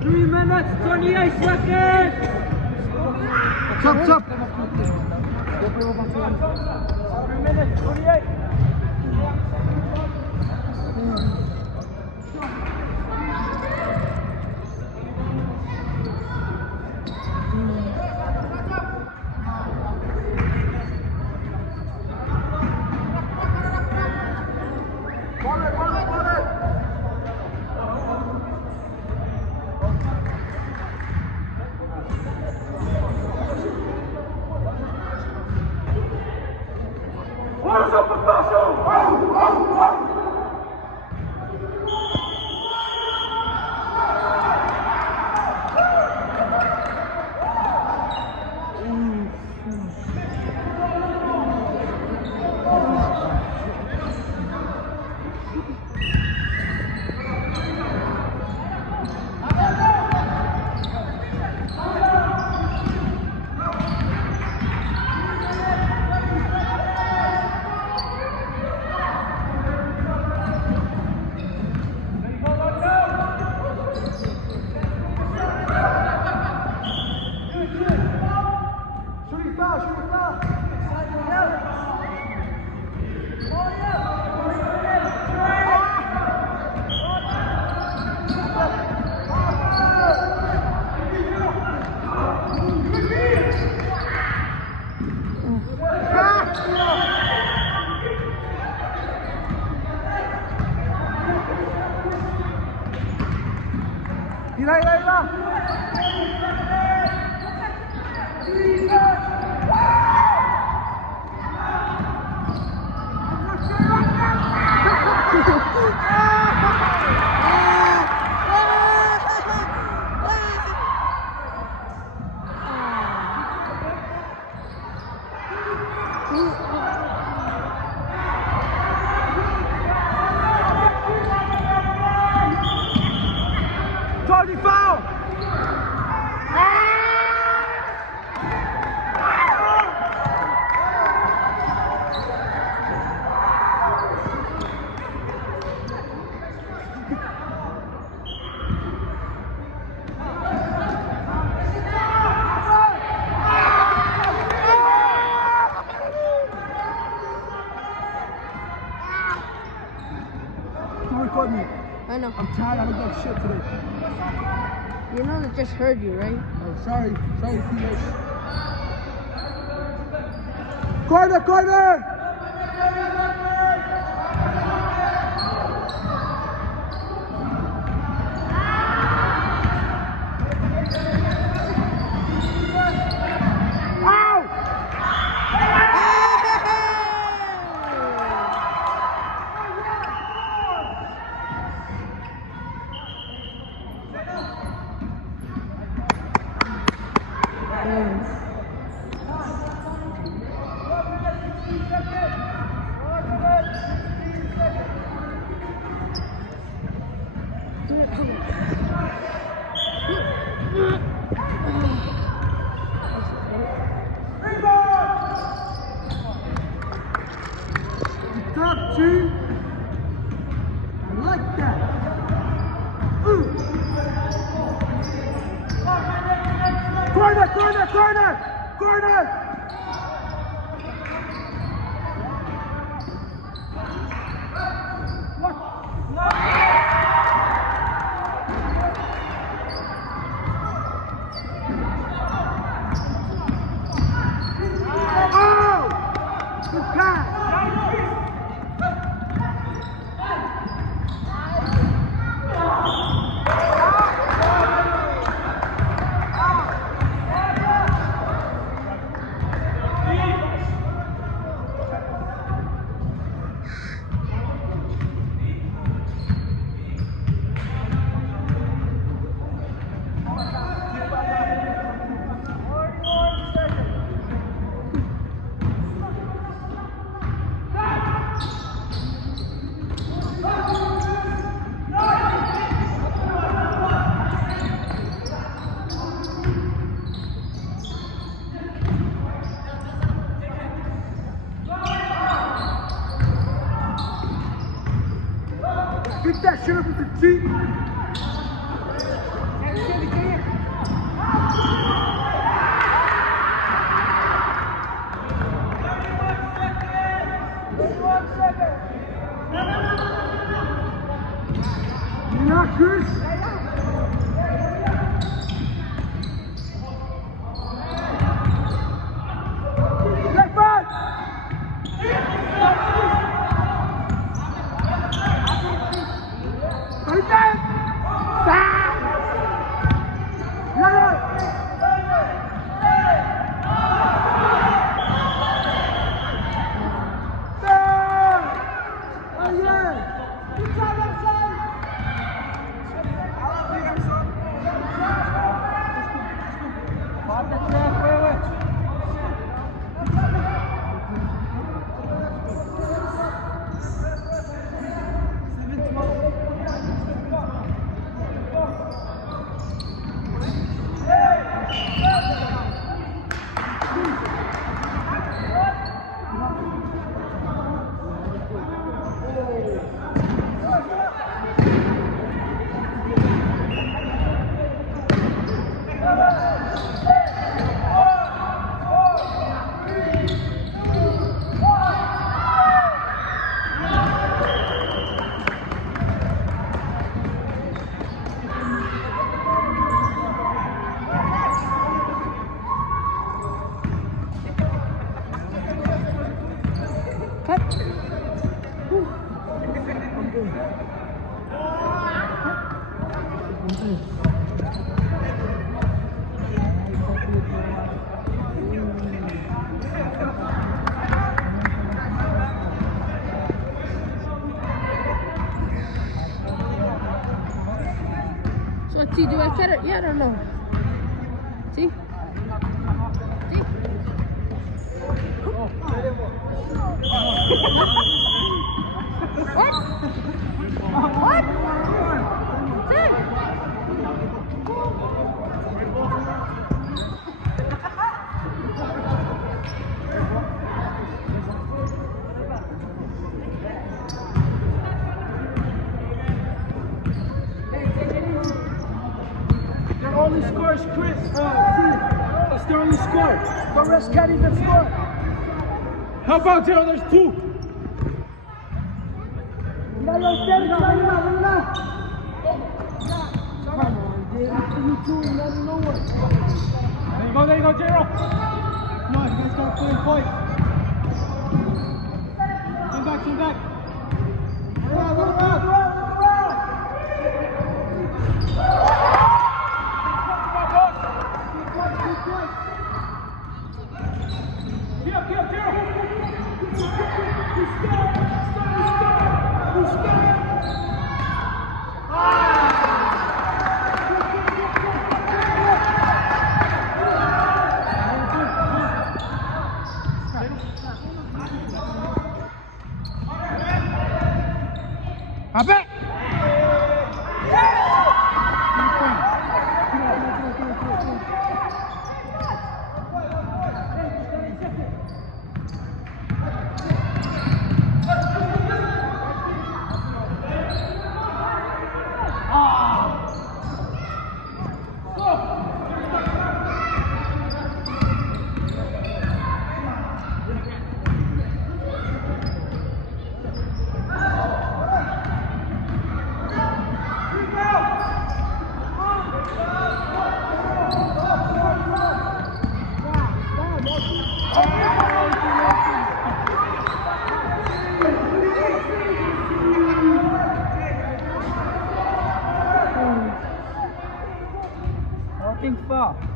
3 minutes, 28 seconds! Chop, chop! 3 minutes, 28! Jordy foul! Don't record me. I know. I'm tired. I look like shit today. You know that just heard you, right? Oh, sorry. Sorry, Felix. Corner, corner! Top two. I like that. Corner, corner, corner, corner. Oh! Good pass. Pick that shit up with the feet. Yeah, Chris. Get back. Right there. Stop. Yeah. So, see, do I cut it yet or no? See? Their only score is Chris. That's their only score. The rest can't even score. How about Daryl? There's two. Come on, dude. What are you doing? Let me know what. There you go, Daryl. Come on, you guys gotta play and fight. Come back. Get up, Daryl. Up it! Walking far.